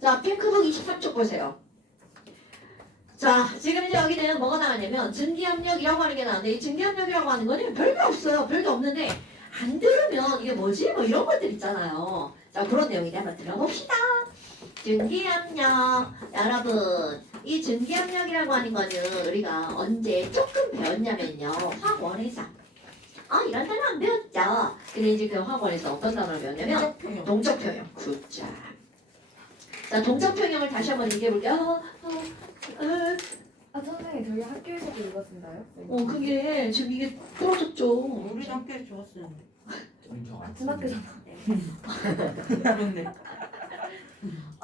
자, 핑크북 23쪽 보세요. 자, 지금 이제 여기는 뭐가 나왔냐면 증기압력이라고 하는 게 나왔는데 이 증기압력이라고 하는 거는 별게 없어요. 별게 없는데 안 들으면 이게 뭐지? 뭐 이런 것들 있잖아요. 자, 그런 내용인데 한번 들어봅시다. 증기압력. 여러분, 이 증기압력이라고 하는 거는 우리가 언제 조금 배웠냐면요. 화학원에서. 이런 단어 안 배웠죠. 근데 이제 그 학원에서 어떤 단어를 배웠냐면 동적평형. 굿자. 자, 동적평형을 다시 한번 얘기해볼게요. 선생님 저희 학교에서도 읽었었나요? 그게 지금 이게 떨어졌죠. 우리 학교에 좋았었는데. 같은 학교잖아. 그렇네.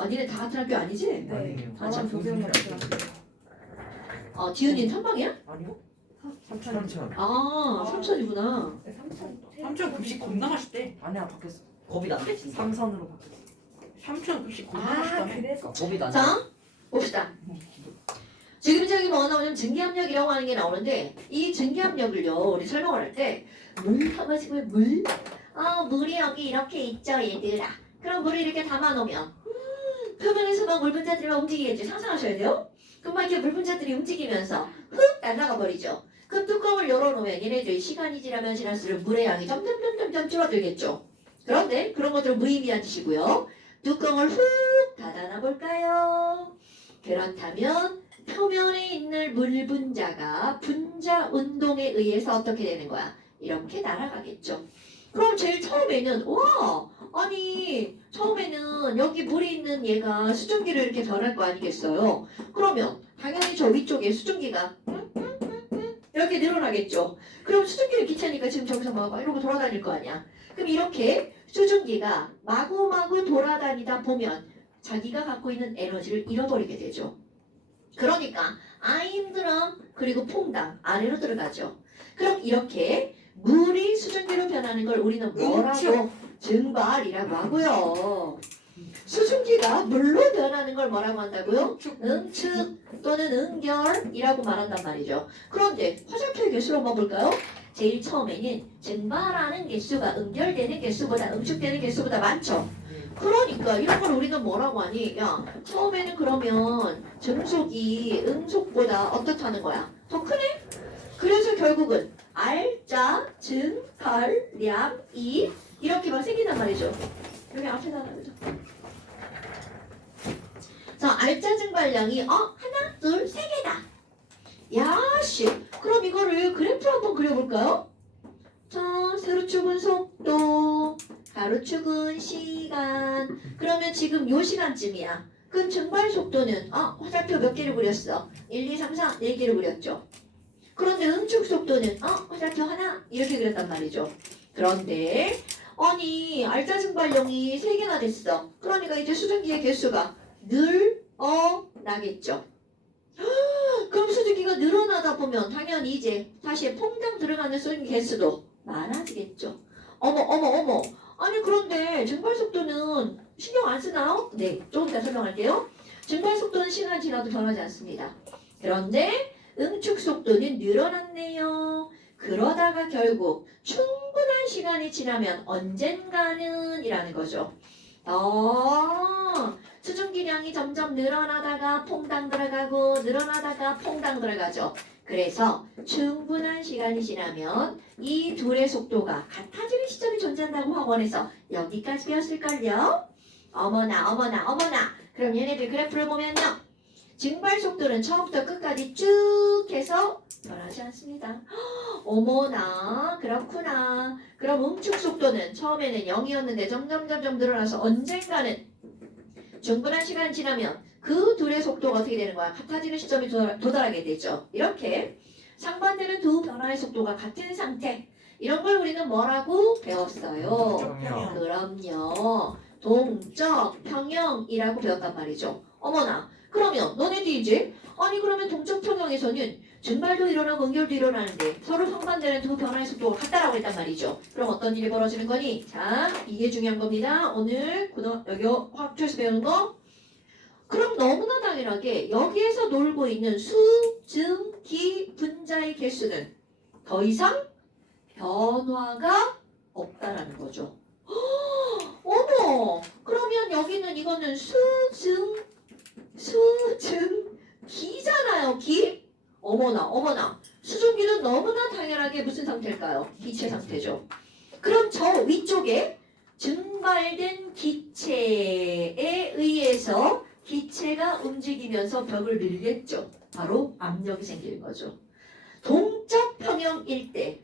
니네 다 같은 학교 아니지? 네. 참 저랑 조경이 같은 학교. 지은이는 탐방이야? 아니요? 삼천. 삼천이구나. 네, 삼천. 삼촌 급식 겁나 맛있대. 아니야 바뀌었어. 겁이 난대 진짜. 삼선으로 바뀌었어. 삼촌 급식 겁나 맛있다며. 그래서 겁이 나네. 자, 봅시다. 지금 저기 뭐가 나오냐면 증기압력이라고 하는 게 나오는데 이 증기압력을요 우리 설명을 할 때 물 하면 물? 물이 여기 이렇게 있죠 얘들아. 그럼 물을 이렇게 담아놓으면 표면에서 막 물 분자들이 막 움직이겠죠. 상상하셔야 돼요. 그럼 막 이렇게 물 분자들이 움직이면서 훅 날아가 버리죠. 그 뚜껑을 열어놓으면 얘네들이 시간이 지나면 지날수록 물의 양이 점점 줄어들겠죠. 그런데 그런 것들은 무의미한 짓이고요. 뚜껑을 훅 닫아놔 볼까요? 그렇다면 표면에 있는 물 분자가 분자 운동에 의해서 어떻게 되는 거야? 이렇게 날아가겠죠. 그럼 제일 처음에는 처음에는 여기 물이 있는 얘가 수증기로 이렇게 변할 거 아니겠어요? 그러면 당연히 저 위쪽에 수증기가 이렇게 늘어나겠죠. 그럼 수증기를 기차니까 지금 저기서 막 이러고 돌아다닐 거 아니야. 그럼 이렇게 수증기가 마구마구 돌아다니다 보면 자기가 갖고 있는 에너지를 잃어버리게 되죠. 그러니까 아임드럼 그리고 퐁당 아래로 들어가죠. 그럼 이렇게 물이 수증기로 변하는 걸 우리는 뭐라고? 증발이라고 하고요. 수증기가 물로 변하는 걸 뭐라고 한다고요? 응축 또는 응결이라고 말한단 말이죠. 그런데 화살표의 개수로 한번 볼까요? 제일 처음에는 증발하는 개수가 응결되는 개수보다 응축되는 개수보다 많죠. 그러니까 이런 걸 우리는 뭐라고 하니? 야, 처음에는 그러면 증속이 응속보다 어떻다는 거야? 더 크네? 그래서 결국은 알자, 증, 갈, 량, 이 이렇게만 생긴단 말이죠. 여기 앞에다 하나 그죠? 자, 알자 증발량이 하나, 둘, 세 개다. 야씨, 그럼 이거를 그래프 한번 그려볼까요? 자, 세로축은 속도, 가로축은 시간. 그러면 지금 요 시간쯤이야. 그럼 증발 속도는 화살표 몇 개를 그렸어? 1, 2, 3, 4, 4개를 그렸죠. 그런데 응축 속도는 화살표 하나 이렇게 그렸단 말이죠. 그런데 알자 증발량이 3개나 됐어. 그러니까 이제 수증기의 개수가 늘어나겠죠. 그럼 수증기가 늘어나다 보면 당연히 이제 다시 퐁당 들어가는 수증기 개수도 많아지겠죠. 어머. 아니 그런데 증발 속도는 신경 안 쓰나요? 네, 조금 이따 설명할게요. 증발 속도는 시간 지나도 변하지 않습니다. 그런데 응축 속도는 늘어났네요. 그러다가 결국 충분한 시간이 지나면 언젠가는 이라는 거죠. 수증기량이 점점 늘어나다가 퐁당 들어가고 늘어나다가 퐁당 들어가죠. 그래서 충분한 시간이 지나면 이 둘의 속도가 같아지는 시점이 존재한다고 학원에서 여기까지 배웠을걸요? 어머나. 그럼 얘네들 그래프를 보면요. 증발 속도는 처음부터 끝까지 쭉 해서 변하지 않습니다. 어머나, 그렇구나. 그럼 응축 속도는 처음에는 0이었는데 점점 늘어나서 언젠가는 충분한 시간이 지나면 그 둘의 속도가 어떻게 되는 거야? 같아지는 시점이 도달하게 되죠. 이렇게 상반되는 두 변화의 속도가 같은 상태. 이런 걸 우리는 뭐라고 배웠어요? 그럼요. 동적 평형이라고 배웠단 말이죠. 어머나. 그러면 너네들이 이제 그러면 동적 평형에서는 증발도 일어나고 응결도 일어나는데 서로 상반되는 두 변화의 속도가 같다라고 했단 말이죠. 그럼 어떤 일이 벌어지는 거니? 자, 이게 중요한 겁니다. 오늘 여기 화학초에서 배우는 거. 그럼 너무나 당연하게 여기에서 놀고 있는 수, 증, 기 분자의 개수는 더 이상 변화가 없다라는 거죠. 어머, 그러면 여기는 이거는 기잖아요. 기. 어머나. 수증기는 너무나 당연하게 무슨 상태일까요? 기체 상태죠. 그럼 저 위쪽에 증발된 기체에 의해서 기체가 움직이면서 벽을 밀겠죠. 바로 압력이 생기는 거죠. 동적 평형일 때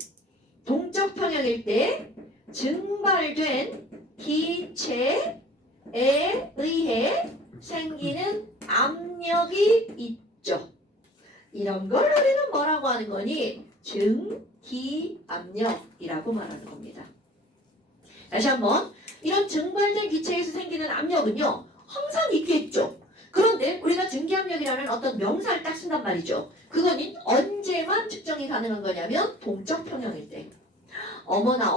증발된 기체에 의해 생기는 압력이 있죠. 이런 걸 우리는 뭐라고 하는 거니? 증기압력이라고 말하는 겁니다. 다시 한번, 이런 증발된 기체에서 생기는 압력은요, 항상 있겠죠. 그런데 우리가 증기압력이라는 어떤 명사를 딱 쓴단 말이죠. 그거는 언제만 측정이 가능한 거냐면 동적 평형일 때. 어머나.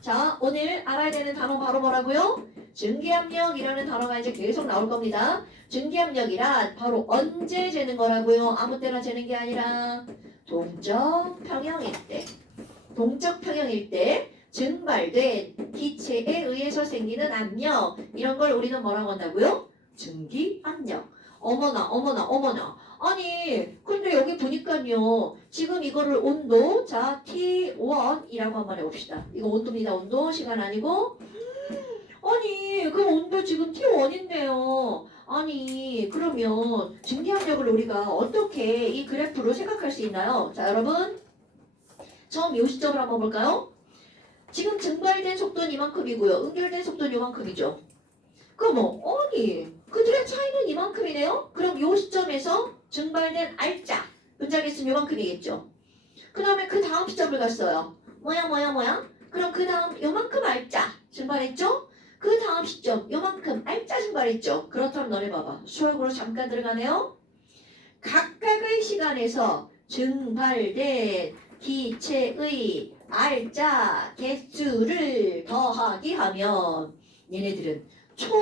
자, 오늘 알아야 되는 단어 바로 뭐라고요? 증기압력이라는 단어가 이제 계속 나올 겁니다. 증기압력이란 바로 언제 재는 거라고요? 아무 때나 재는 게 아니라 동적 평형일 때 증발된 기체에 의해서 생기는 압력, 이런 걸 우리는 뭐라고 한다고요? 증기압력. 어머나. 아니, 근데 여기 보니까요, 지금 이거를 온도, 자, T1이라고 한번 해봅시다. 이거 온도입니다. 온도, 시간 아니고. 아니, 그 온도 지금 T1인데요. 아니, 그러면 증기압력을 우리가 어떻게 이 그래프로 생각할 수 있나요? 자, 여러분, 처음 이 시점을 한번 볼까요? 지금 증발된 속도는 이만큼이고요. 응결된 속도는 이만큼이죠. 그럼 아니, 그들의 차이는 이만큼이네요? 그럼 이 시점에서 증발된 알짜, 분자개수는 이만큼이겠죠. 그 다음에 그 다음 시점을 갔어요. 뭐야? 그럼 그 다음 요만큼 알짜 증발했죠? 그 다음 시점 요만큼 알짜 증발했죠? 그렇다면 너네 봐봐. 수학으로 잠깐 들어가네요. 각각의 시간에서 증발된 기체의 알짜 개수를 더하기 하면 얘네들은 총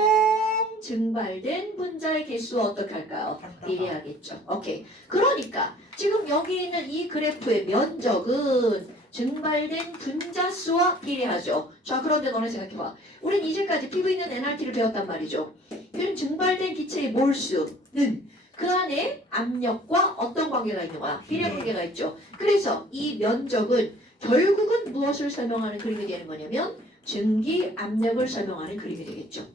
증발된 분자의 개수와 어떻게 할까요? 비례하겠죠. 오케이. 그러니까 지금 여기 있는 이 그래프의 면적은 증발된 분자 수와 비례하죠. 자, 그런데 너네 생각해봐. 우린 이제까지 PV는 NRT를 배웠단 말이죠. 그럼 증발된 기체의 몰수는 그 안에 압력과 어떤 관계가 있는 거야? 비례 관계가 있죠. 그래서 이 면적은 결국은 무엇을 설명하는 그림이 되는 거냐면 증기 압력을 설명하는 그림이 되겠죠.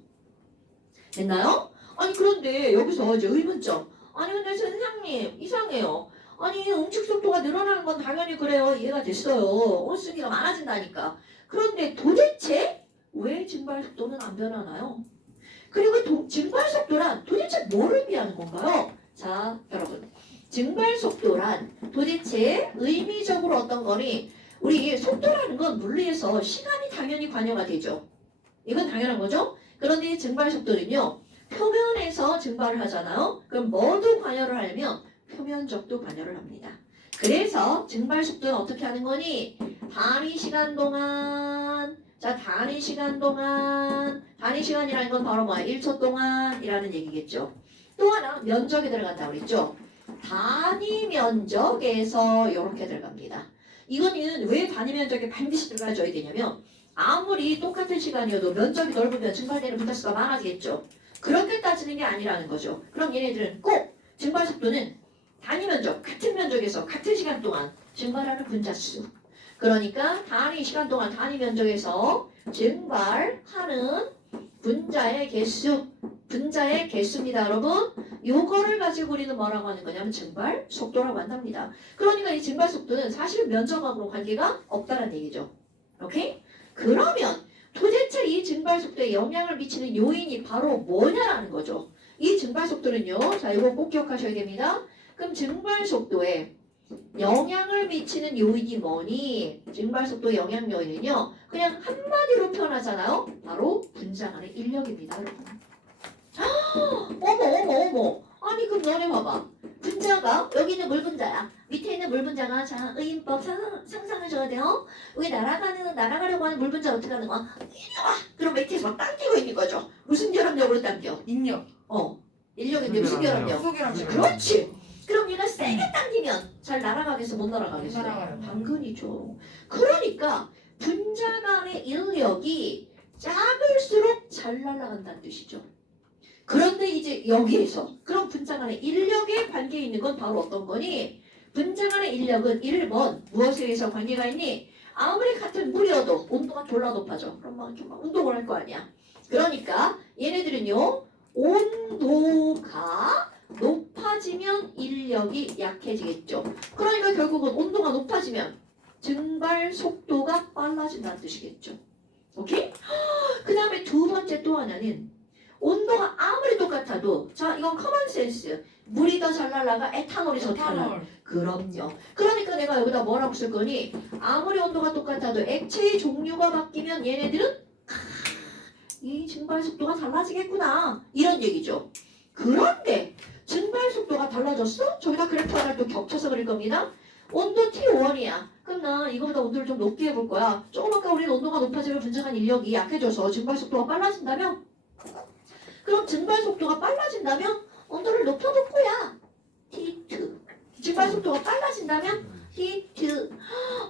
됐나요? 아니 그런데 여기서 이제 의문점. 아니 근데 선생님 이상해요. 아니 응축 속도가 늘어나는 건 당연히 그래요. 이해가 됐어요. 온순위가 많아진다니까. 그런데 도대체 왜 증발 속도는 안 변하나요? 그리고 증발 속도란 도대체 뭐를 의미하는 건가요? 자, 여러분. 증발 속도란 도대체 의미적으로 어떤 거니? 우리 속도라는 건 물리에서 시간이 당연히 관여가 되죠. 이건 당연한 거죠? 그런데 증발 속도는요. 표면에서 증발을 하잖아요. 그럼 뭐도 관여를 하려면 표면적도 관여를 합니다. 그래서 증발 속도는 어떻게 하는 거니? 단위 시간 동안. 자, 단위 시간이라는 건 바로 뭐야? 1초 동안이라는 얘기겠죠. 또 하나 면적이 들어간다고 그랬죠. 단위 면적에서 이렇게 들어갑니다. 이거는 왜 단위 면적에 반드시 들어가줘야 되냐면 아무리 똑같은 시간이어도 면적이 넓으면 증발되는 분자수가 많아지겠죠. 그렇게 따지는 게 아니라는 거죠. 그럼 얘네들은 꼭 증발 속도는 단위 면적, 같은 면적에서 같은 시간 동안 증발하는 분자수. 그러니까 단위 시간 동안 단위 면적에서 증발하는 분자의 개수입니다, 여러분. 요거를 가지고 우리는 뭐라고 하는 거냐면 증발 속도라고 한답니다. 그러니까 이 증발 속도는 사실 면적하고 관계가 없다는 얘기죠. 오케이? 그러면 도대체 이 증발 속도에 영향을 미치는 요인이 바로 뭐냐라는 거죠. 이 증발 속도는요. 자, 이거 꼭 기억하셔야 됩니다. 그럼 증발 속도에 영향을 미치는 요인이 뭐니? 증발 속도 영향 요인은요. 그냥 한마디로 표현하잖아요. 바로 분자 간의 인력입니다, 여러분. 어머. 아니 그럼 너네 봐봐. 분자가 여기 있는 물 분자야. 밑에 있는 물 분자가 자 의인법 상상하셔야 돼요. 여기 날아가려고 하는 물 분자 어떻게 하는 거야? 이리 와. 그럼 밑에서 막 당기고 있는 거죠. 무슨 결합력으로 당겨? 인력. 인력인데 무슨 결합력? 수결합력. 그렇지. 그럼 얘가 세게 당기면 잘 날아가겠어, 못 날아가겠어? 못 날아가요. 당근이죠. 그러니까 분자 간의 인력이 작을수록 잘 날아간다는 뜻이죠. 그런데 이제 여기에서 그럼 분자 간의 인력에 관계 있는 건 바로 어떤 거니? 분자 간의 인력은 1번 무엇에 의해서 관계가 있니? 아무리 같은 물이어도 온도가 졸라 높아져. 그럼 막 이렇게 막 운동을 할 거 아니야. 그러니까 얘네들은요. 온도가 높아지면 인력이 약해지겠죠. 그러니까 결국은 온도가 높아지면 증발 속도가 빨라진다는 뜻이겠죠. 오케이? 그 다음에 두 번째 또 하나는 온도가 아무리 똑같아도 자 이건 커먼 센스 물이 더 잘 날아가 에탄올이 더 잘 날아가 에탄올. 그럼요. 그러니까 내가 여기다 뭐라고 쓸 거니 아무리 온도가 똑같아도 액체의 종류가 바뀌면 얘네들은 이 증발 속도가 달라지겠구나 이런 얘기죠. 그런데 증발 속도가 달라졌어? 저기다 그래프 하나를 또 겹쳐서 그릴 겁니다. 온도 T1이야. 그럼 나 이거보다 온도를 좀 높게 해볼 거야. 조금 아까 우리는 온도가 높아지면 분자간 인력이 약해져서 증발 속도가 빨라진다면 그럼 증발 속도가 빨라진다면 온도를 높여볼 거야. T2. 증발 속도가 빨라진다면 T2.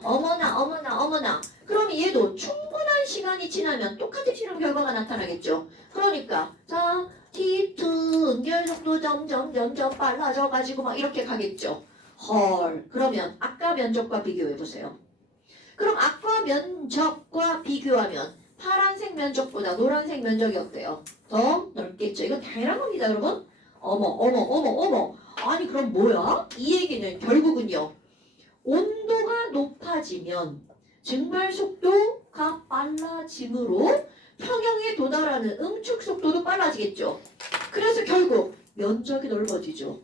어머나 어머나 어머나. 그럼 얘도 충분한 시간이 지나면 똑같은 실험 결과가 나타나겠죠. 그러니까 자 T2 응결 속도 점점 빨라져 가지고 막 이렇게 가겠죠. 헐. 그러면 아까 면적과 비교해 보세요. 그럼 아까 면적과 비교하면 파란색 면적보다 노란색 면적이 어때요? 더 넓겠죠. 이거 당연한 겁니다, 여러분. 어머. 아니 그럼 뭐야? 이 얘기는 결국은요. 온도가 높아지면 증발 속도가 빨라지므로 평형에 도달하는 응축 속도도 빨라지겠죠. 그래서 결국 면적이 넓어지죠.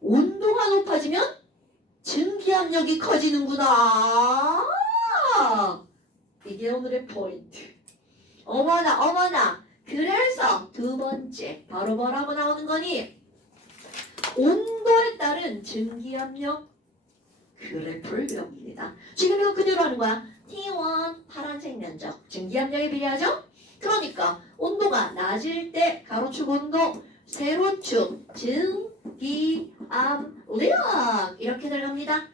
온도가 높아지면 증기압력이 커지는구나. 이게 오늘의 포인트. 어머나. 그래서 두 번째 바로 뭐라고 나오는 거니? 온도에 따른 증기압력 그래프를 배웁니다. 지금 이거 그대로 하는 거야. T1 파란색 면적 증기압력에 비례하죠? 그러니까 온도가 낮을 때 가로축 온도 세로축 증기압력 이렇게 들어갑니다.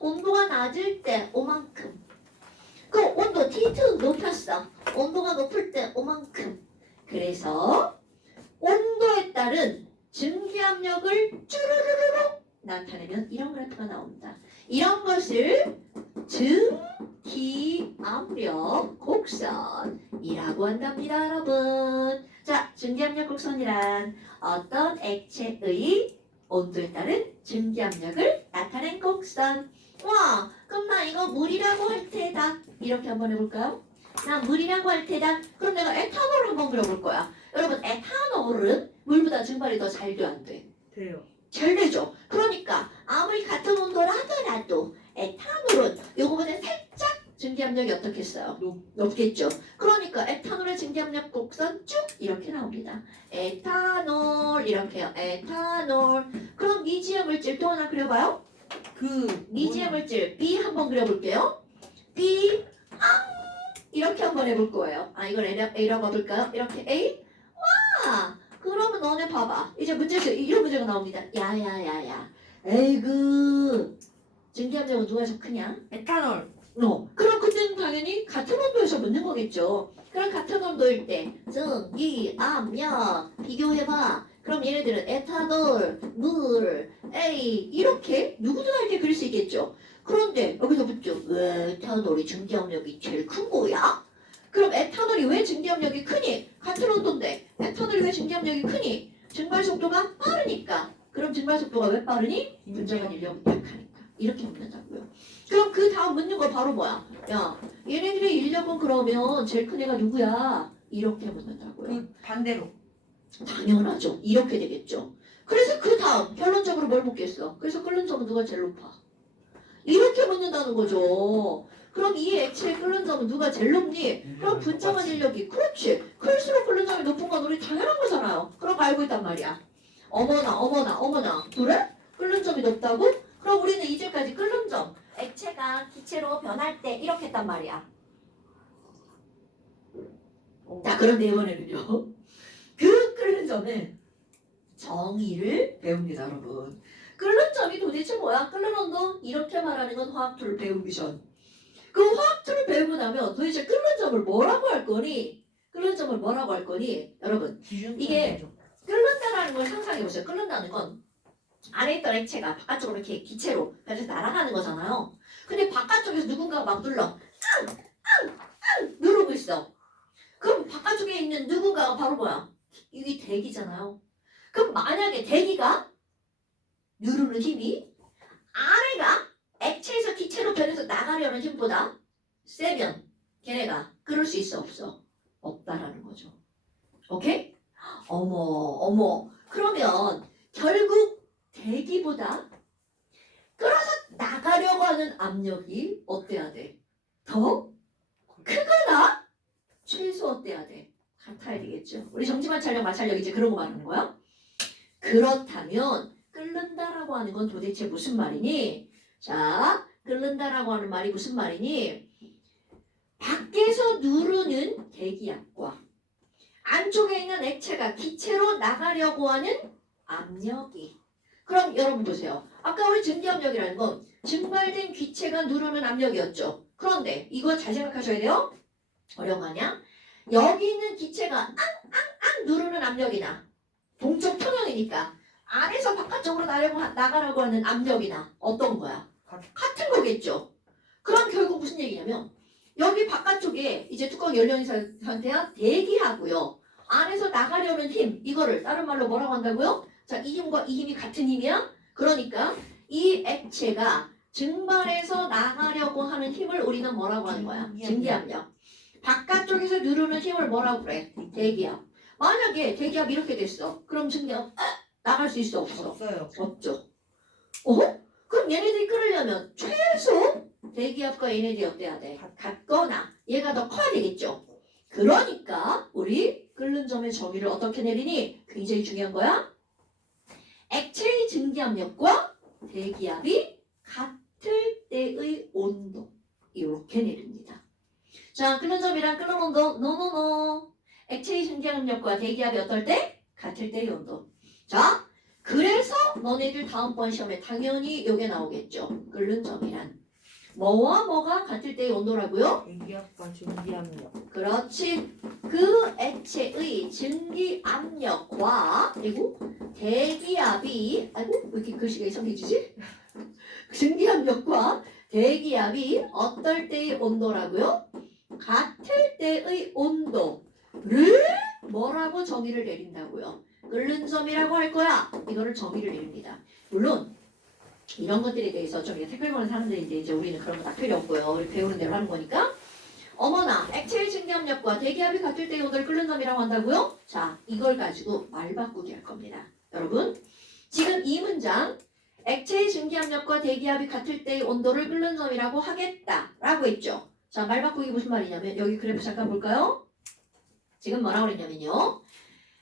온도가 낮을 때 오만큼 그 온도 T2 높였어. 온도가 높을 때 오만큼 그래서 온도에 따른 증기압력을 쭈르르르 나타내면 이런 그래프가 나옵니다. 이런 것을 증기압력 곡선이라고 한답니다, 여러분. 자, 증기압력 곡선이란 어떤 액체의 온도에 따른 증기압력을 나타낸 곡선. 와, 그럼 나 이거 물이라고 할 테다. 이렇게 한번 해볼까요? 나 물이라고 할 테다. 그럼 내가 에탄올 한번 그려볼 거야. 여러분, 에탄올은 물보다 증발이 더 잘 돼, 안 돼? 돼요. 잘 되죠. 그러니까 아무리 같은 온도를 하더라도 에탄올은 요거보다 살짝 증기압력이 어떻겠어요? 높겠죠. 그러니까 에탄올의 증기압력 곡선 쭉 이렇게 나옵니다. 에탄올 이렇게요. 에탄올. 그럼 미지의 물질 또 하나 그려봐요. 미지의 물질 B 한번 그려볼게요. B 이렇게 한번 해볼 거예요. 아 이걸 A라고 해볼까요? 이렇게 A. 와. 그러면 너네 봐봐. 이제 문제에서 이런 문제가 나옵니다. 야야야야. 에이그. 증기압력은 누가 더 크냐? 에탄올. 그럼 그때는 당연히 같은 온도에서 묻는 거겠죠. 그럼 같은 온도일 때 증기압력 비교해봐. 그럼 얘네들은 에탄올, 물, A 이렇게 누구나 이렇게 그릴 수 있겠죠. 그런데 여기서 묻죠. 왜 에탄올이 증기압력이 제일 큰 거야? 그럼 에탄올이 왜 증기압력이 크니? 같은 온도인데 에탄올이 왜 증기압력이 크니? 증발 속도가 빠르니까. 그럼 증발 속도가 왜 빠르니? 분자간 인력이 약하니까. 이렇게 묻는다고요. 그럼 그 다음 묻는 거 바로 뭐야? 야, 얘네들의 인력은 그러면 제일 큰 애가 누구야? 이렇게 묻는다고요. 그 반대로. 당연하죠. 이렇게 되겠죠. 그래서 그 다음 결론적으로 뭘 묻겠어? 그래서 끓는 점은 누가 제일 높아? 이렇게 묻는다는 거죠. 그럼 이 액체의 끓는 점은 누가 제일 높니? 그럼 분자간 인력이 그렇지. 클수록 끓는 점이 높은 건 우리 당연한 거잖아요. 그런 거 알고 있단 말이야. 어머나. 그래? 끓는 점이 높다고? 그럼 우리는 이제까지 끓는 점 액체가 기체로 변할 때 이렇게 했단 말이야. 자, 그런데 이번에는요. 그 끓는 점의 정의를 배웁니다, 여러분. 끓는 점이 도대체 뭐야? 끓는 온도? 이렇게 말하는 건 화학 툴 배움 미션. 그 화학투를 배우고 나면 도대체 끓는 점을 뭐라고 할 거니? 끓는 점을 뭐라고 할 거니? 여러분 기준 이게 끓는다라는 걸 상상해 보세요. 끓는다는 건 안에 있던 액체가 바깥쪽으로 이렇게 기체로 그래서 날아가는 거잖아요. 근데 바깥쪽에서 누군가가 막 눌러 누르고 있어. 그럼 바깥쪽에 있는 누군가가 바로 뭐야? 이게 대기잖아요. 그럼 만약에 대기가 누르는 힘이 아래가 액체에서 기체로 변해서 나가려는 힘보다 세면 걔네가 그럴 수 있어 없어? 없다라는 거죠. 오케이? 어머 그러면 결국 대기보다 끌어서 나가려고 하는 압력이 어때야 돼? 더 크거나 최소 어때야 돼? 같아야 되겠죠. 우리 정지만 촬영 마찰력 이제 그런 거 말하는 거야? 그렇다면 끓는다라고 하는 건 도대체 무슨 말이니? 자, 끓는다라고 하는 말이 무슨 말이니? 밖에서 누르는 대기압과 안쪽에 있는 액체가 기체로 나가려고 하는 압력이. 그럼 여러분 보세요. 아까 우리 증기압력이라는 건 증발된 기체가 누르는 압력이었죠. 그런데 이거 잘 생각하셔야 돼요. 어려운 거 아니야? 여기 있는 기체가 누르는 압력이나 동쪽 평형이니까 안에서 바깥쪽으로 나가려고 하는 압력이나 어떤 거야? 같은 거겠죠. 그럼 결국 무슨 얘기냐면 여기 바깥쪽에 이제 뚜껑이 열려 있는 상태야 대기하고요. 안에서 나가려는 힘 이거를 다른 말로 뭐라고 한다고요? 자, 이 힘과 이 힘이 같은 힘이야. 그러니까 이 액체가 증발해서 나가려고 하는 힘을 우리는 뭐라고 하는 거야? 증기압력. 바깥쪽에서 누르는 힘을 뭐라고 그래? 대기압. 만약에 대기압 이렇게 됐어. 그럼 증기압 나갈 수 있어 없어? 없어요. 없죠. 그럼 얘네들이 끓으려면 최소 대기압과 얘네들이 어때야 돼? 같거나 얘가 더 커야 되겠죠. 그러니까 우리 끓는 점의 정의를 어떻게 내리니? 굉장히 중요한 거야. 액체의 증기압력과 대기압이 같을 때의 온도 이렇게 내립니다. 자, 끓는 점이랑 끓는 온도 노노노. 액체의 증기압력과 대기압이 어떨 때? 같을 때의 온도. 자, 그래서 너네들 다음번 시험에 당연히 요게 나오겠죠. 끓는 점이란 뭐와 뭐가 같을 때의 온도라고요? 대기압과 증기압력. 그렇지. 그 액체의 증기압력과 그리고 대기압이 왜 이렇게 글씨가 이상해지지? 증기압력과 대기압이 어떨 때의 온도라고요? 같을 때의 온도를 뭐라고 정의를 내린다고요? 끓는 점이라고 할 거야. 이거를 정의를 내립니다. 물론 이런 것들에 대해서 좀 색깔 보는 사람들이 이제 우리는 그런 거 다 필요 없고요. 우리 배우는 대로 하는 거니까. 어머나, 액체의 증기압력과 대기압이 같을 때의 온도를 끓는 점이라고 한다고요? 자, 이걸 가지고 말 바꾸기 할 겁니다. 여러분, 지금 이 문장 액체의 증기압력과 대기압이 같을 때의 온도를 끓는 점이라고 하겠다라고 했죠. 자, 말 바꾸기 무슨 말이냐면 여기 그래프 잠깐 볼까요? 지금 뭐라고 그랬냐면요.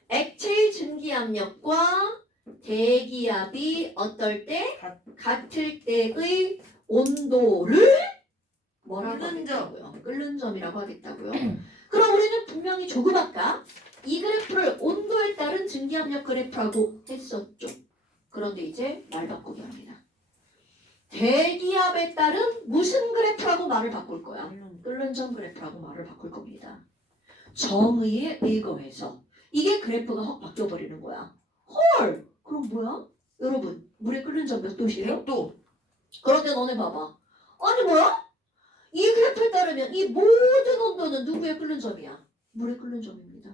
액체의 증기압력과 대기압이 어떨 때? 같을 때의 온도를 뭐라고 끓는 점. 하겠다고요? 끓는 점이라고 하겠다고요. 그럼 우리는 분명히 조금 아까 이 그래프를 온도에 따른 증기압력 그래프라고 했었죠. 그런데 이제 말 바꾸기 합니다. 대기압에 따른 무슨 그래프라고 말을 바꿀 거야? 끓는 점 그래프라고 말을 바꿀 겁니다. 정의에 의거해서 이게 그래프가 확 바뀌어버리는 거야. 헐! 그럼 뭐야? 여러분, 물에 끓는 점 몇 도시예요? 100도. 그런데 너네 봐봐. 아니 뭐야? 이 그래프에 따르면 이 모든 온도는 누구의 끓는 점이야? 물의 끓는 점입니다.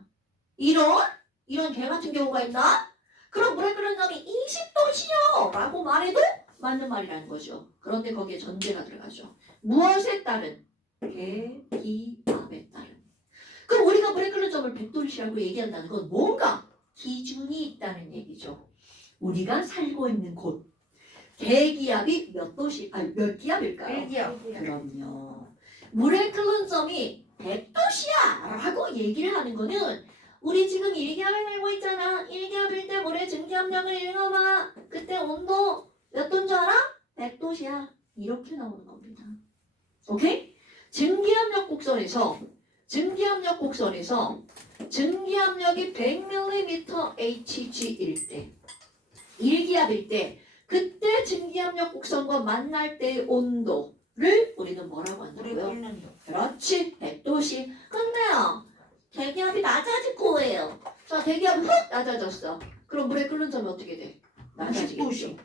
이런 개 같은 경우가 있나? 그럼 물의 끓는 점이 20도시요! 라고 말해도 맞는 말이라는 거죠. 그런데 거기에 전제가 들어가죠. 무엇에 따른? 대기압에 따른. 그럼 우리가 물의 끓는 점을 100도시라고 얘기한다는 건 뭔가 기준이 있다는 얘기죠. 우리가 살고 있는 곳 대기압이 몇 기압일까요? 1기압. 그럼요. 물의 끓는 점이 100도씨야 라고 얘기를 하는 거는 우리 지금 1기압에 살고 있잖아. 1기압일 때 물의 증기압력을 읽어봐. 그때 온도 몇 도인 줄 알아? 100도씨야. 이렇게 나오는 겁니다. 오케이? 증기압력 곡선에서 증기압력이 100mm Hg일 때 1기압일 때 그때 증기압력 곡선과 만날 때의 온도 우리는 뭐라고 물이 한다고요? 끓는다. 그렇지, 100도씨. 근데요, 대기압이 낮아질 거예요. 자, 대기압이 훅 낮아졌어. 그럼 물의 끓는 점이 어떻게 돼? 낮아지겠죠. 90도씨.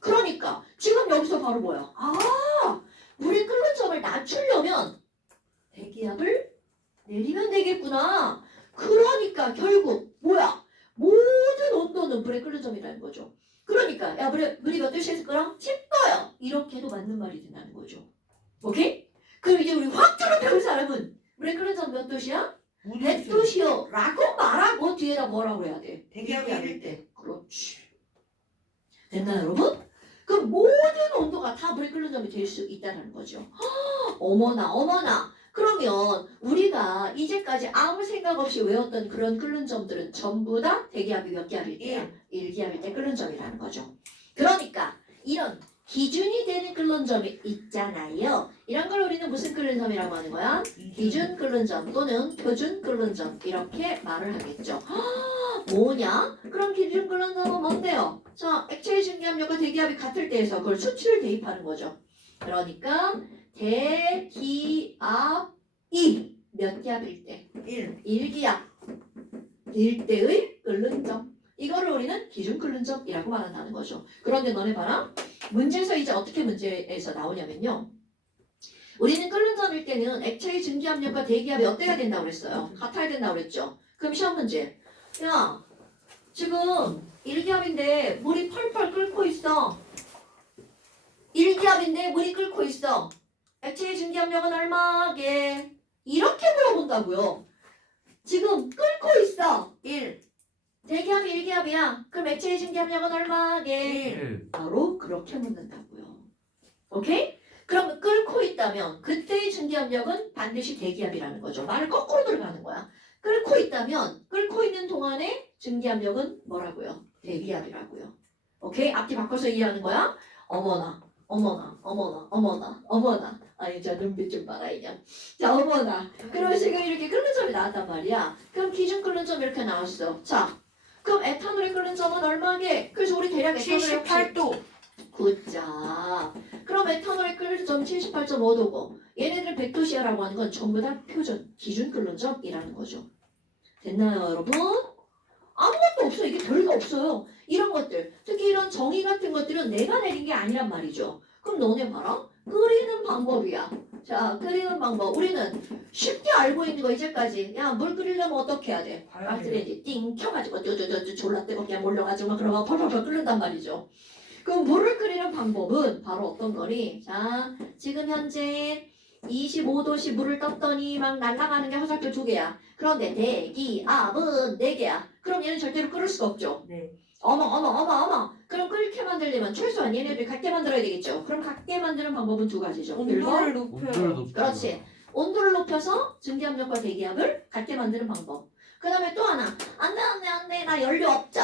그러니까 지금 여기서 바로 뭐야? 아, 물의 끓는 점을 낮추려면 대기압을 내리면 되겠구나. 그러니까 결국 뭐야? 모든 온도는 물의 끓는 점이라는 거죠. 그러니까 야 물이 몇 도씨에서 끓어? 10도요. 이렇게도 맞는 말이 된다는 거죠. 오케이? 그럼 이제 우리 확 들어 배운 사람은 물의 끓는 점 몇 도씨야? 100도씨요. 라고 말하고 뒤에다 뭐라고 해야 돼? 대기압이 이럴 때. 그렇지. 됐나요, 여러분? 그 모든 온도가 다 물의 끓는 점이 될 수 있다는 거죠. 어머나, 어머나. 그러면 우리가 이제까지 아무 생각 없이 외웠던 그런 끓는 점들은 전부 다 대기압이 몇 기압일 때야? 1기압일 때 끓는 점이라는 거죠. 그러니까 이런 기준이 되는 끓는 점이 있잖아요. 이런 걸 우리는 무슨 끓는 점이라고 하는 거야? 기준 끓는 점 또는 표준 끓는 점 이렇게 말을 하겠죠. 뭐냐? 그럼 기준 끓는 점은 뭔데요? 자, 액체의 증기압력과 대기압이 같을 때에서 그걸 수치를 대입하는 거죠. 그러니까 대기압이 몇 기압일 때? 1기압일 때의 끓는 점. 이거를 우리는 기준 끓는 점이라고 말한다는 거죠. 그런데 너네 봐라. 문제에서 이제 어떻게 문제에서 나오냐면요. 우리는 끓는 점일 때는 액체의 증기압력과 대기압이 어때야 된다고 그랬어요? 같아야 된다고 그랬죠. 그럼 시험 문제. 야, 지금 1기압인데 물이 펄펄 끓고 있어. 1기압인데 물이 끓고 있어. 액체의 증기압력은 얼마게? 이렇게 물어본다고요. 지금 끓고 있어. 1. 대기압이 1기압이야. 그럼 액체의 증기압력은 얼마게? 1. 바로 그렇게 묻는다고요. 오케이? 그럼 끓고 있다면 그때의 증기압력은 반드시 대기압이라는 거죠. 말을 거꾸로 들어가는 거야. 끓고 있다면 끓고 있는 동안의 증기압력은 뭐라고요? 대기압이라고요. 오케이? 앞뒤 바꿔서 이해하는 거야? 어머나, 어머나, 어머나, 어머나, 어머나. 아니 저 눈빛 좀 봐라 이냥. 자 어머나. 그럼 지금 이렇게 끓는 점이 나왔단 말이야. 그럼 기준 끓는 점 이렇게 나왔어. 자, 그럼 에탄올의 끓는 점은 얼마게? 그래서 우리 대략 에탄올의 78도. 굿자. 그럼 에탄올의 끓는 점 78.5도고 얘네들은 100도씨라고 하는 건 전부 다 표준, 기준 끓는 점이라는 거죠. 됐나요 여러분? 아무것도 없어. 이게 별거 없어요. 이런 것들, 특히 이런 정의 같은 것들은 내가 내린 게 아니란 말이죠. 그럼 너네 봐라. 끓이는 방법이야. 자, 끓이는 방법. 우리는 쉽게 알고 있는 거 이제까지. 야, 물 끓이려면 어떻게 해야 돼? 가스레인지 띵 켜가지고 졸라 뜨겁게 몰려가지고 막 그러면 펄펄펄 끓는단 말이죠. 그럼 물을 끓이는 방법은 바로 어떤 거니? 자, 지금 현재 25도씨 물을 떴더니 막 날아가는 게 화살표 2개야. 그런데 대기압은 4개야. 그럼 얘는 절대로 끓을 수가 없죠. 네. 어머. 그럼 끓게 만들려면 최소한 얘네들 같게 만들어야 되겠죠. 그럼 같게 만드는 방법은 2가지죠. 온도를 높여요. 그렇지. 온도를 높여서 증기압력과 대기압을 같게 만드는 방법. 그 다음에 또 하나. 안 돼. 나 연료 없죠.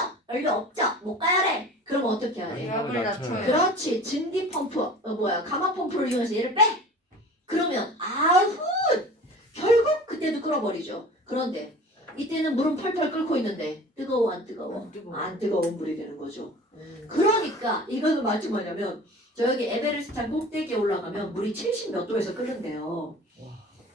못 가야 돼. 그럼 어떻게 해야 돼? 대기압을 낮춰요. 그렇지. 증기 펌프, 가마 펌프를 이용해서 얘를 빼. 그러면 아후 결국 그때도 끓어버리죠. 그런데 이때는 물은 펄펄 끓고 있는데 뜨거워 안 뜨거워? 안 뜨거운 물이 되는 거죠. 그러니까 이거는 마치 뭐냐면 저기 에베레스트 꼭대기에 올라가면 물이 70 몇 도에서 끓는데요.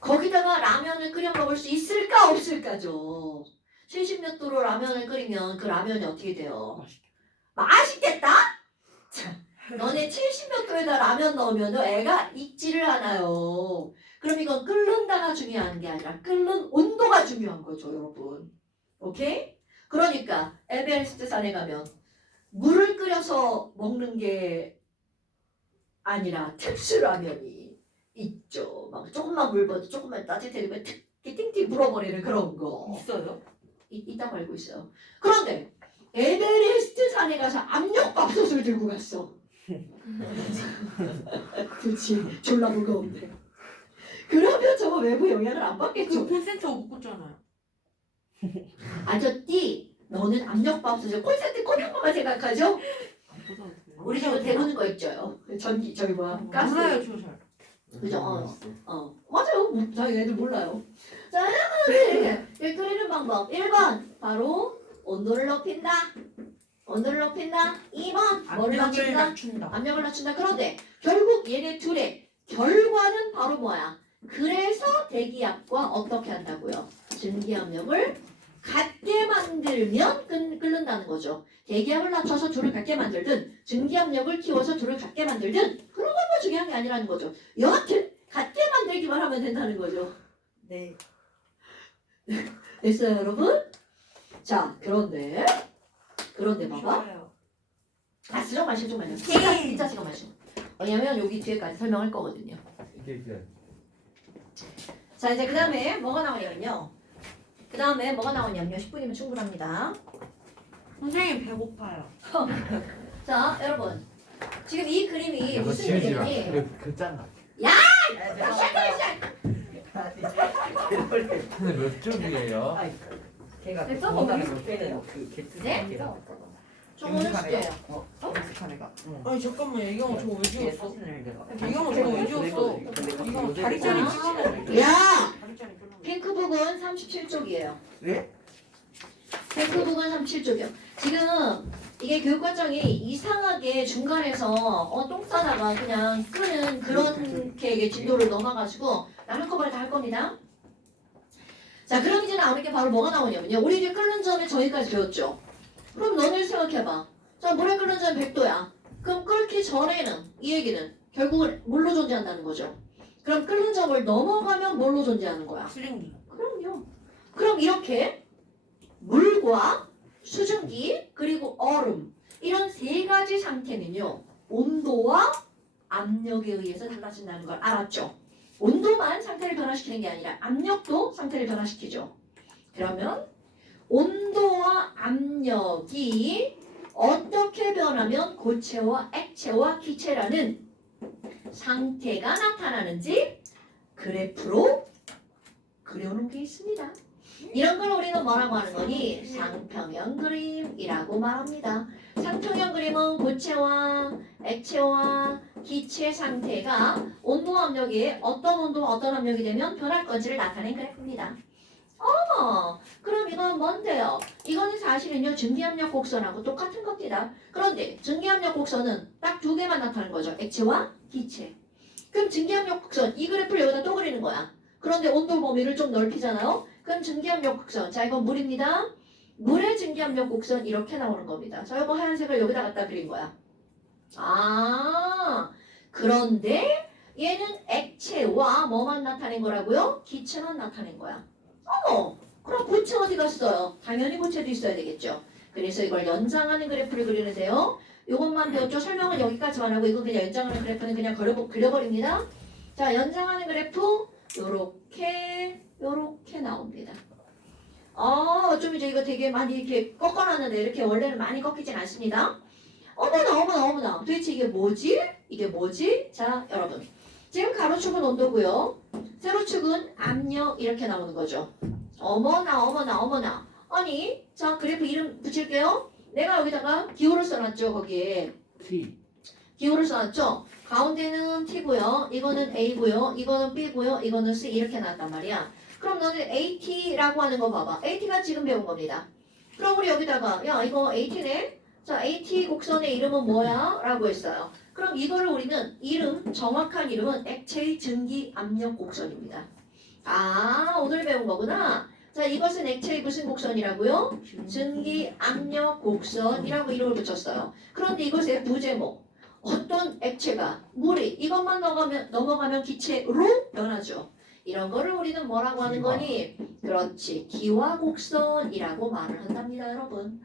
거기다가 라면을 끓여 먹을 수 있을까 없을까죠. 70 몇 도로 라면을 끓이면 그 라면이 어떻게 돼요? 맛있겠다? 자, 너네 70 몇 도에다 라면 넣으면 애가 익지를 않아요. 그럼 이건 끓는다가 중요한 게 아니라 끓는 온도가 중요한 거죠, 여러분. 오케이? 그러니까 에베레스트 산에 가면 물을 끓여서 먹는 게 아니라 특수라면이 있죠. 막 조금만 물 부어도 조금만 따뜻해지면 팅팅 불어버리는 그런 거. 있어요? 있다고 알고 있어요. 그런데 에베레스트 산에 가서 압력밥솥을 들고 갔어. 그렇지. 졸라 무거운데. 그러면 저거 외부 영향을 안 받겠죠. 그 콘센트가 못 꽂잖아요. 아저띠, 너는 압력밥솥을 콘센트 꽂는 것만 생각하죠? 우리 집은 대부분 거 있죠. 전기 저기 뭐야 가스. 몰라요, 저 잘. 그죠? 맞아요. 저희 애들 몰라요. 자, 이렇게 끓이는 방법. 1번 바로 온도를 높인다. 2번 뭐를 낮춘다? 낮춘다. 압력을 낮춘다. 그런데 결국 얘네 둘의 결과는 바로 뭐야? 그래서 대기압과 어떻게 한다고요? 증기압력을 같게 만들면 끓는다는 거죠. 대기압을 낮춰서 둘을 같게 만들든 증기압력을 키워서 둘을 같게 만들든 그런 건 뭐 중요한 게 아니라는 거죠. 여하튼 같게 만들기만 하면 된다는 거죠. 네. 됐어요, 여러분? 자, 그런데 봐봐. 좋아요. 수정만 실좀만요. 진짜 수정만 실. 왜냐면 여기 뒤에까지 설명할 거거든요. 이게 자, 이제 그 다음에 뭐가 나오냐면요. 10분이면 충분합니다. 선생님 배고파요. 자, 여러분. 지금 이 그림이 이거 무슨 지우지 마. 그림이니? 그 짠가. 개벌레. 근데 몇 쪽이에요? 걔가 됐어? 건다는 거기 걸 빼내요. 그 개트. 네? 걔가. 좀 오늘 숙제예요. 엑스카네가. 응. 아니 잠깐만 이경아 저거 왜 걔 지웠어? 사진을 내가. 이경아 저거 왜 지웠어? 이경아 다리짜리 아. 찍어놓은 야! 다리짜리 찍어놓은 핑크북은 37쪽이에요. 왜? 핑크북은 37쪽이요. 지금 이게 교육과정이 이상하게 중간에서 똥 싸다가 그냥 끄는 그런 게 진도를 넘어가지고 나 한꺼번에 다 할 겁니다. 자, 그럼 이제 나오는 게 바로 뭐가 나오냐면요. 우리 이제 끓는 점에 저기까지 배웠죠. 그럼 너네 생각해봐. 자, 물에 끓는 점 100도야. 그럼 끓기 전에는 이 얘기는 결국은 물로 존재한다는 거죠. 그럼 끓는 점을 넘어가면 뭘로 존재하는 거야? 수증기. 그럼요. 그럼 이렇게 물과 수증기 그리고 얼음 이런 세 가지 상태는요. 온도와 압력에 의해서 달라진다는 걸 알았죠. 온도만 상태를 변화시키는 게 아니라 압력도 상태를 변화시키죠. 그러면 온도와 압력이 어떻게 변하면 고체와 액체와 기체라는 상태가 나타나는지 그래프로 그려놓은 게 있습니다. 이런 걸 우리는 뭐라고 하는 거니? 상평형 그림이라고 말합니다. 상평형 그림은 고체와 액체와 기체 상태가 온도와 압력이 어떤 온도와 어떤 압력이 되면 변할 건지를 나타낸 그래프입니다. 그럼 이건 뭔데요? 이거는 사실은요 증기압력 곡선하고 똑같은 겁니다. 그런데 증기압력 곡선은 딱 두 개만 나타나는 거죠. 액체와 기체. 그럼 증기압력 곡선 이 그래프를 여기다 또 그리는 거야. 그런데 온도 범위를 좀 넓히잖아요. 그럼 증기압력 곡선. 자, 이건 물입니다. 물의 증기압력 곡선 이렇게 나오는 겁니다. 자, 이거 하얀색을 여기다 갖다 그린 거야. 그런데 얘는 액체와 뭐만 나타낸 거라고요? 기체만 나타낸 거야. 그럼 고체 어디 갔어요? 당연히 고체도 있어야 되겠죠. 그래서 이걸 연장하는 그래프를 그리는데요. 이것만 배웠죠. 설명은 여기까지만 하고 이거 그냥 연장하는 그래프는 그냥 그려버립니다. 자, 연장하는 그래프 요렇게 나옵니다. 좀 이제 이거 되게 많이 이렇게 꺾어놨는데 이렇게 원래는 많이 꺾이진 않습니다. 어머나. 도대체 이게 뭐지? 자, 여러분. 지금 가로축은 온도고요. 세로축은 압력 이렇게 나오는 거죠. 어머나. 아니, 자, 그래프 이름 붙일게요. 내가 여기다가 기호를 써놨죠, 거기에. T. 기호를 써놨죠? 가운데는 T고요. 이거는 A고요. 이거는 B고요. 이거는 C 이렇게 나왔단 말이야. 그럼 너는 AT라고 하는 거 봐봐. AT가 지금 배운 겁니다. 그럼 우리 여기다가 야 이거 AT네? 자 AT 곡선의 이름은 뭐야? 라고 했어요. 그럼 이거를 우리는 정확한 이름은 액체의 증기 압력 곡선입니다. 오늘 배운 거구나. 자 이것은 액체의 무슨 곡선이라고요? 증기 압력 곡선이라고 이름을 붙였어요. 그런데 이것의 부제목 어떤 액체가 물이 이것만 넘어가면 기체로 변하죠. 이런 거를 우리는 뭐라고 하는 거니? 그렇지. 기화곡선이라고 말을 한답니다, 여러분.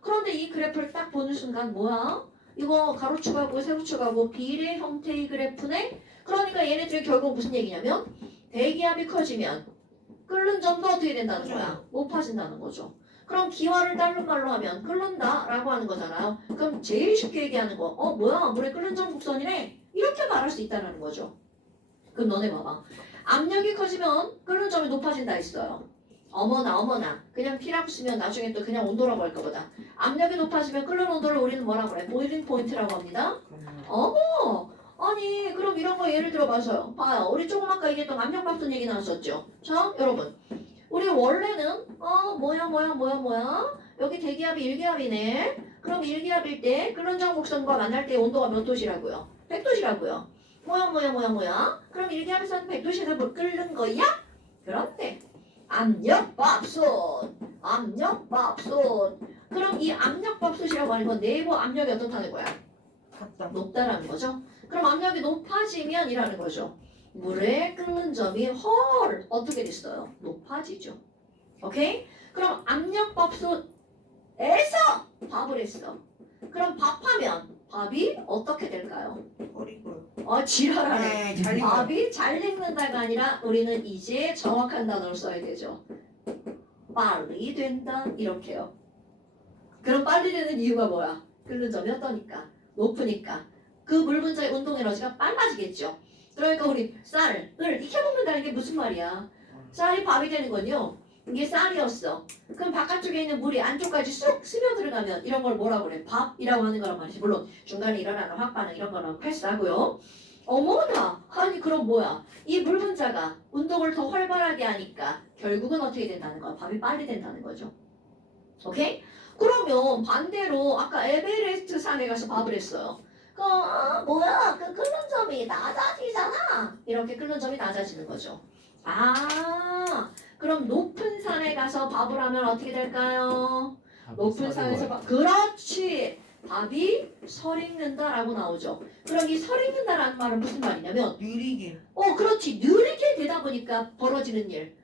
그런데 이 그래프를 딱 보는 순간 뭐야? 이거 가로축하고 세로축하고 비례 형태의 그래프네? 그러니까 얘네들이 결국 무슨 얘기냐면 대기압이 커지면 끓는 점도 어떻게 된다는 거야? 높아진다는 거죠. 그럼 기화를 다른 말로 하면 끓는다 라고 하는 거잖아요. 그럼 제일 쉽게 얘기하는 거 뭐야? 물에 끓는 점 곡선이네? 이렇게 말할 수 있다는 거죠. 그럼 너네 봐봐. 압력이 커지면 끓는 점이 높아진다 했어요. 어머나. 그냥 P라고 쓰면 나중에 또 그냥 온도라고 할까 보다. 압력이 높아지면 끓는 온도를 우리는 뭐라고 그래? 보일링 포인트라고 합니다. 아니 그럼 이런 거 예를 들어 봐서요. 봐요. 우리 조금 아까 얘기했던 압력밥솥 얘기 나왔었죠. 자 여러분. 우리 원래는 뭐야? 여기 대기압이 1기압이네. 그럼 1기압일 때 끓는 점 곡선과 만날 때 온도가 몇 도시라고요? 100도시라고요. 뭐야? 그럼 이렇게 하면서 100도씨에서 뭘 끓는 거야? 그런데 압력밥솥. 그럼 이 압력밥솥이라고 하는 건 내부 압력이 어떻다는 거야? 같다. 높다라는 거죠. 그럼 압력이 높아지면 이라는 거죠. 물에 끓는 점이 헐 어떻게 됐어요? 높아지죠. 오케이? 그럼 압력밥솥에서 밥을 했어. 그럼 밥하면 밥이 어떻게 될까요? 버리고요. 지랄하네. 네, 잘 익어요. 밥이 잘 익는다가 아니라 우리는 이제 정확한 단어를 써야 되죠. 빨리 된다 이렇게요. 그럼 빨리 되는 이유가 뭐야? 끓는 점이 어떠니까? 높으니까. 그 물 분자의 운동 에너지가 빨라지겠죠. 그러니까 우리 쌀을 익혀먹는다는 게 무슨 말이야? 쌀이 밥이 되는 건요. 이게 쌀이었어. 그럼 바깥쪽에 있는 물이 안쪽까지 쑥 스며들어가면 이런 걸 뭐라고 그래? 밥이라고 하는 거란 말이지. 물론 중간에 일어나는 확반응 이런 거는 패스하고요. 어머나! 아니 그럼 뭐야? 이 물 분자가 운동을 더 활발하게 하니까 결국은 어떻게 된다는 거야? 밥이 빨리 된다는 거죠. 오케이? 그러면 반대로 아까 에베레스트 산에 가서 밥을 했어요. 뭐야? 그 끓는 점이 낮아지잖아. 이렇게 끓는 점이 낮아지는 거죠. 그럼 높은 산에 가서 밥을 하면 어떻게 될까요? 높은 산에서 그렇지. 밥이 설익는다라고 나오죠. 그럼 이 설익는다라는 말은 무슨 말이냐면 느리게. 그렇지. 느리게 되다 보니까 벌어지는 일.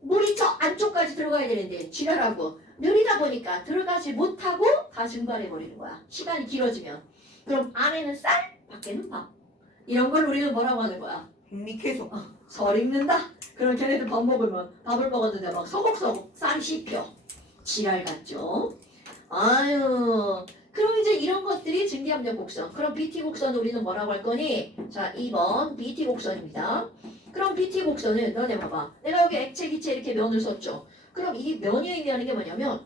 물이 저 안쪽까지 들어가야 되는데 지랄하고 느리다 보니까 들어가지 못하고 다 증발해 버리는 거야. 시간이 길어지면. 그럼 안에는 쌀, 밖에는 밥. 이런 걸 우리는 뭐라고 하는 거야? 백미캐소. 설익는다. 그럼 걔네들 밥을 먹었는데 막 서걱서걱 쌀이 씹혀. 지랄 같죠? 아유. 그럼 이제 이런 것들이 증기압력 곡선. 그럼 BT 곡선 우리는 뭐라고 할 거니? 자, 2번 BT 곡선입니다. 그럼 BT 곡선은 너네 봐봐. 내가 여기 액체, 기체 이렇게 면을 썼죠. 그럼 이 면이 의미하는 게 뭐냐면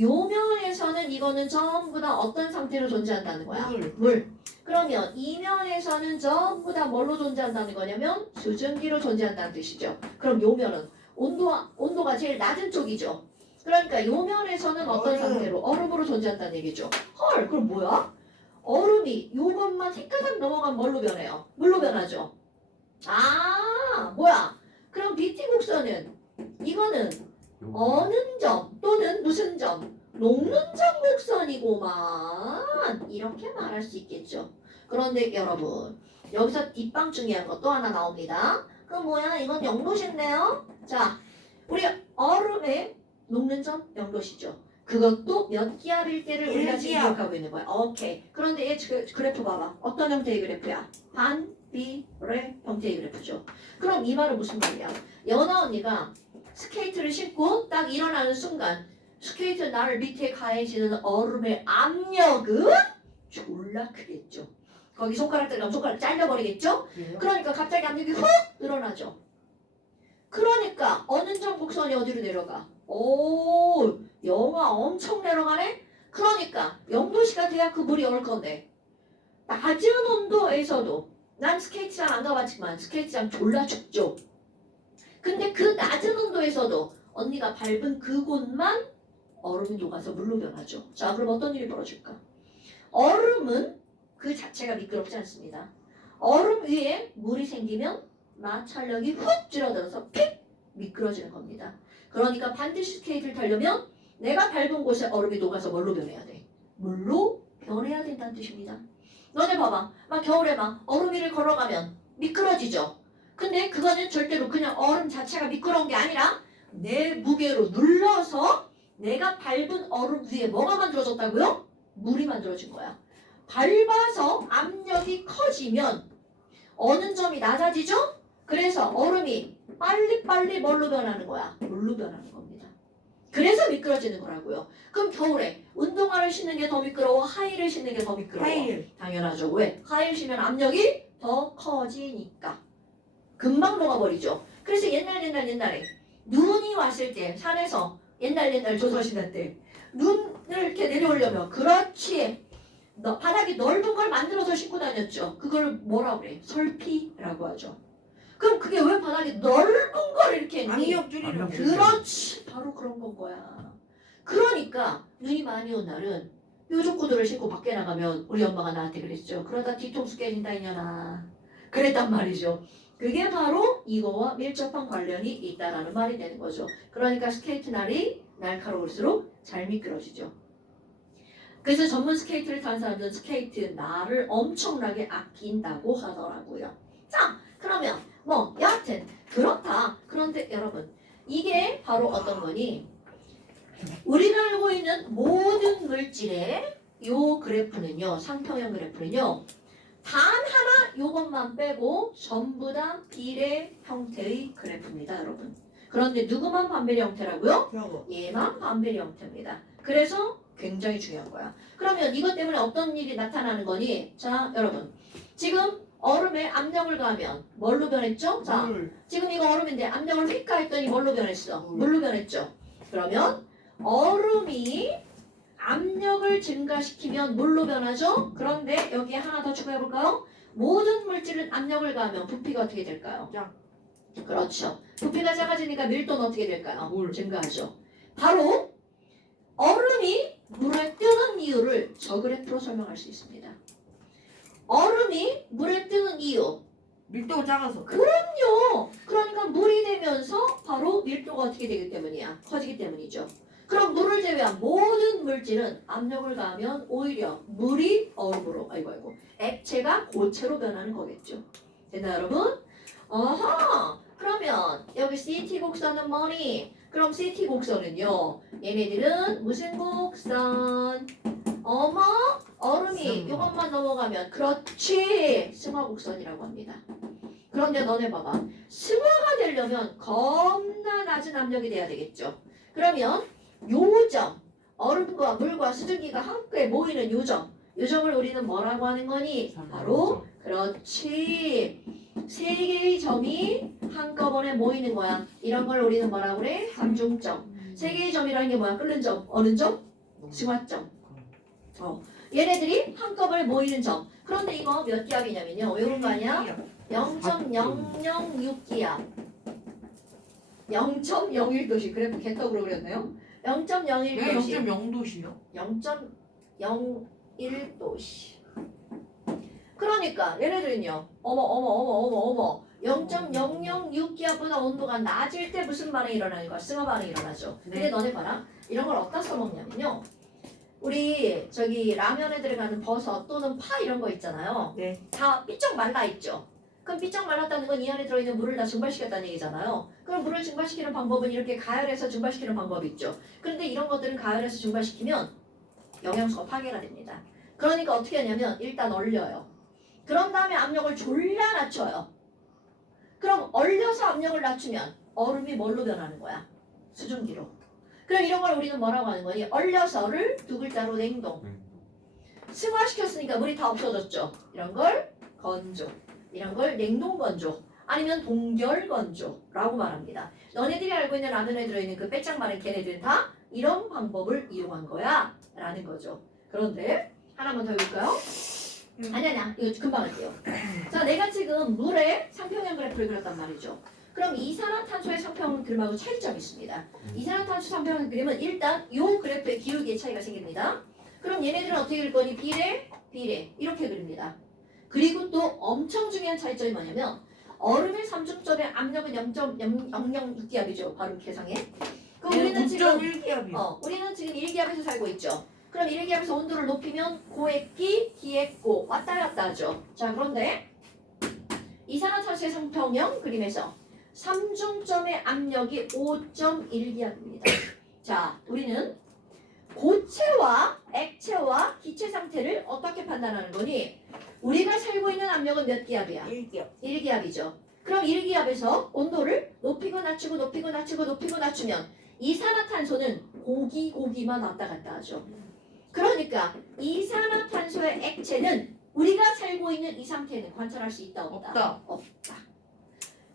요 면에서는 이거는 전부 다 어떤 상태로 존재한다는 거야? 물. 그러면 이 면에서는 전부 다 뭘로 존재한다는 거냐면 수증기로 존재한다는 뜻이죠. 그럼 요 면은 온도가 제일 낮은 쪽이죠. 그러니까 요 면에서는 어떤 얼음. 상태로? 얼음으로 존재한다는 얘기죠. 헐, 그럼 뭐야? 얼음이 요것만 휘가닥 넘어가면 뭘로 변해요? 물로 변하죠. 뭐야? 그럼 BT 곡선은 이거는 어느 점 또는 무슨 점? 녹는 점 곡선이고만 이렇게 말할 수 있겠죠. 그런데 여러분 여기서 뒷방 중요한 것 또 하나 나옵니다. 그럼 뭐야? 이건 0도신데요. 자, 우리 얼음의 녹는 점 0도시죠. 그것도 몇 기압일 때를 우리가 지금 일기압. 기억하고 있는 거야. 오케이. 그런데 얘 그래프 봐봐. 어떤 형태의 그래프야? 반비례 형태의 그래프죠. 그럼 이 말은 무슨 말이야? 연아 언니가 스케이트를 신고 딱 일어나는 순간 스케이트 날 밑에 가해지는 얼음의 압력은 졸라 크겠죠. 거기 손가락 들어가면 손가락 잘려버리겠죠? 그러니까 갑자기 압력이 훅 늘어나죠. 그러니까 어느 점 곡선이 어디로 내려가? 영하 엄청 내려가네? 그러니까 0도씨가 돼야 그 물이 얼 건데 낮은 온도에서도 난 스케이트장 안 가봤지만 스케이트장 졸라 춥죠. 근데 그 낮은 온도에서도 언니가 밟은 그곳만 얼음이 녹아서 물로 변하죠. 자, 그럼 어떤 일이 벌어질까? 얼음은 그 자체가 미끄럽지 않습니다. 얼음 위에 물이 생기면 마찰력이 훅 줄어들어서 픽 미끄러지는 겁니다. 그러니까 반드시 스케이트를 타려면 내가 밟은 곳에 얼음이 녹아서 뭘로 변해야 돼? 물로 변해야 된다는 뜻입니다. 너네 봐봐. 막 겨울에 막 얼음 위를 걸어가면 미끄러지죠. 근데 그거는 절대로 그냥 얼음 자체가 미끄러운 게 아니라 내 무게로 눌러서 내가 밟은 얼음 위에 뭐가 만들어졌다고요? 물이 만들어진 거야. 밟아서 압력이 커지면 어느 점이 낮아지죠? 그래서 얼음이 빨리빨리 뭘로 변하는 거야? 물로 변하는 겁니다. 그래서 미끄러지는 거라고요. 그럼 겨울에 운동화를 신는 게 더 미끄러워? 하이를 신는 게 더 미끄러워? 하이힐. 당연하죠. 왜? 하이를 신으면 압력이 더 커지니까. 금방 녹아버리죠. 그래서 옛날에 눈이 왔을 때 산에서 옛날 조선시대 때 눈을 이렇게 내려오려면 그렇지 바닥이 넓은 걸 만들어서 신고 다녔죠. 그걸 뭐라고 그래? 설피라고 하죠. 그럼 그게 왜 바닥이 넓은 걸 이렇게 했니? 압력 줄이려고. 압력 그렇지. 바로 그런 건 거야. 그러니까 눈이 많이 온 날은 뾰족 구두를 신고 밖에 나가면 우리 엄마가 나한테 그랬죠. 그러다 뒤통수 깨진다 이년아. 그랬단 말이죠. 그게 바로 이거와 밀접한 관련이 있다라는 말이 되는 거죠. 그러니까 스케이트 날이 날카로울수록 잘 미끄러지죠. 그래서 전문 스케이트를 타는 사람들은 스케이트 날을 엄청나게 아낀다고 하더라고요. 자, 그러면 뭐 여하튼 그렇다. 그런데 여러분 이게 바로 어떤 거니? 우리가 알고 있는 모든 물질의 요 그래프는요, 상평형 그래프는요, 단 하나 요것만 빼고 전부 다 비례 형태의 그래프입니다, 여러분. 그런데 누구만 반비례 형태라고요? 여보. 얘만 반비례 형태입니다. 그래서 굉장히 중요한 거야. 그러면 이것 때문에 어떤 일이 나타나는 거니? 자, 여러분. 지금 얼음에 압력을 가하면 뭘로 변했죠? 자, 물. 지금 이거 얼음인데 압력을 휙 가했더니 뭘로 변했어? 물. 물로 변했죠. 그러면 얼음이 압력을 증가시키면 물로 변하죠? 그런데 여기에 하나 더 추가해 볼까요? 모든 물질은 압력을 가하면 부피가 어떻게 될까요? 그렇죠. 부피가 작아지니까 밀도는 어떻게 될까요? 물. 증가하죠. 바로 얼음이 물에 뜨는 이유를 저 그래프로 설명할 수 있습니다. 얼음이 물에 뜨는 이유. 밀도가 작아서. 그럼요. 그러니까 물이 되면서 바로 밀도가 어떻게 되기 때문이야? 커지기 때문이죠. 그럼 물을 제외한 모든 물질은 압력을 가하면 오히려 물이 얼음으로, 아이고, 액체가 고체로 변하는 거겠죠. 됐나 여러분? 어허. 그러면 여기 CT 곡선은 뭐니? 그럼 CT 곡선은요. 얘네들은 무슨 곡선? 어머, 얼음이 승마. 이것만 넘어가면 그렇지. 승화 곡선이라고 합니다. 그런데 너네 봐봐. 승화가 되려면 겁나 낮은 압력이 돼야 되겠죠. 그러면 요점, 얼음과 물과 수증기가 함께 모이는 요점, 요점을 우리는 뭐라고 하는 거니? 바로 그렇지. 세 개의 점이 한꺼번에 모이는 거야. 이런 걸 우리는 뭐라고 그래? 삼중점. 세 개의 점이라는 게 뭐야? 끓는 점. 어느 점? 승화점. 얘네들이 한꺼번에 모이는 점. 그런데 이거 몇 기압이냐면요. 외운 거 아니야? 0.006기압. 0.01도씨. 그래프 개떡으로 그렸네요. 왜 0.01도씨. 0.0도시요? 0.01도씨. 그러니까 얘네들은요. 어머 0.006기압보다 온도가 낮을 때 무슨 반응이 일어나는 거야? 승화 반응이 일어나죠. 근데 네. 너네 봐라. 이런 걸 어디다 써먹냐면요. 우리 저기 라면에 들어가는 버섯 또는 파 이런 거 있잖아요. 네. 다 삐쩍 말라 있죠. 그럼 삐쩍 말랐다는 건 이 안에 들어있는 물을 다 증발시켰다는 얘기잖아요. 그럼 물을 증발시키는 방법은 이렇게 가열해서 증발시키는 방법이 있죠. 그런데 이런 것들은 가열해서 증발시키면 영양소가 파괴가 됩니다. 그러니까 어떻게 하냐면 일단 얼려요. 그런 다음에 압력을 졸라 낮춰요. 그럼 얼려서 압력을 낮추면 얼음이 뭘로 변하는 거야? 수증기로. 그럼 이런 걸 우리는 뭐라고 하는 거니? 얼려서를 두 글자로 냉동. 승화시켰으니까 물이 다 없어졌죠. 이런 걸 건조. 이런 걸 냉동 건조. 아니면 동결 건조라고 말합니다. 너네들이 알고 있는 라면에 들어있는 그 빼짝 마른 걔네들은 다 이런 방법을 이용한 거야 라는 거죠. 그런데 하나만 더 해볼까요? 아니야 이거 금방 할게요. 자, 내가 지금 물의 상평형 그래프를 그렸단 말이죠. 그럼 이산화탄소의 상평형 그림하고 차이점이 있습니다. 이산화탄소 상평형 그림은 일단 이 그래프의 기울기의 차이가 생깁니다. 그럼 얘네들은 어떻게 그릴 거니? 비례 이렇게 그립니다. 그리고 또 엄청 중요한 차이점이 뭐냐면 얼음의 삼중점의 압력은 0.006기압이죠. 바로 계상에. 그럼 우리는 지금 9.1기압이요. 우리는 지금 1기압에서 살고 있죠. 그럼 1기압에서 온도를 높이면 고액기, 기액고 왔다 갔다 하죠. 자, 그런데 이산화탄소의 상평형 그림에서 삼중점의 압력이 5.1기압입니다. 자, 우리는 고체와 액체와 기체 상태를 어떻게 판단하는 거니? 우리가 살고 있는 압력은 몇 기압이야? 1기압. 1기압이죠. 그럼 1기압에서 온도를 높이고 낮추고 낮추면 이산화탄소는 고기만 왔다 갔다 하죠. 그러니까 이산화탄소의 액체는 우리가 살고 있는 이 상태는 관찰할 수 있다 없다? 없다.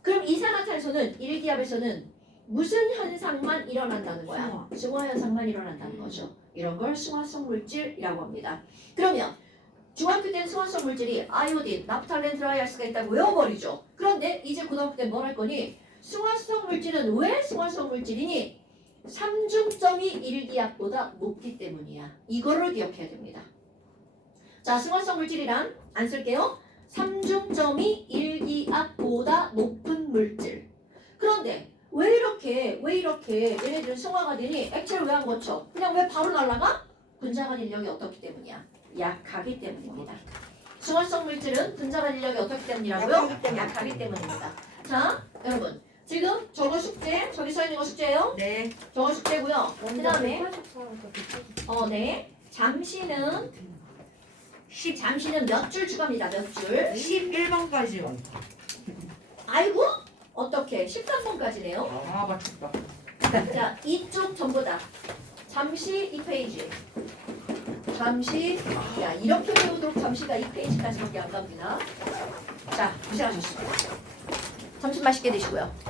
그럼 이산화탄소는 1기압에서는 무슨 현상만 일어난다는 거야? 승화 현상만 일어난다는 거죠. 이런 걸 승화성 물질이라고 합니다. 그러면 중학교 때는 승화성 물질이 아이오딘, 나프탈렌, 드라이아스가 있다고 외워버리죠. 그런데 이제 고등학교 때 뭘 할 거니? 승화성 물질은 왜 승화성 물질이니? 삼중점이 1기압보다 높기 때문이야. 이거를 기억해야 됩니다. 자, 승화성 물질이란 안 쓸게요. 삼중점이 일기압보다 높은 물질. 그런데 왜 이렇게 얘네들은 승화가들이 액체를 왜 안 거쳐? 그냥 왜 바로 날아가? 분자간 인력이 어떻기 때문이야? 약하기 때문입니다. 중화성 물질은 분자간 인력이 어떻기 때문이라고요? 약하기 때문에. 약하기 때문입니다. 자, 여러분 지금 저거 숙제, 저기 써 있는 거 숙제예요? 네. 저거 숙제고요. 그 다음에 184에서 네. 잠시는 몇 줄 추가입니다. 몇 줄? 11번까지요. 아이고 어떻게 13번까지네요. 아, 맞췄다. 자 이쪽 전부 다 잠시 2페이지. 잠시 야 이렇게 배우도록 잠시가 2페이지까지밖에 안 갑니다. 자 고생하셨습니다. 점심 맛있게 드시고요.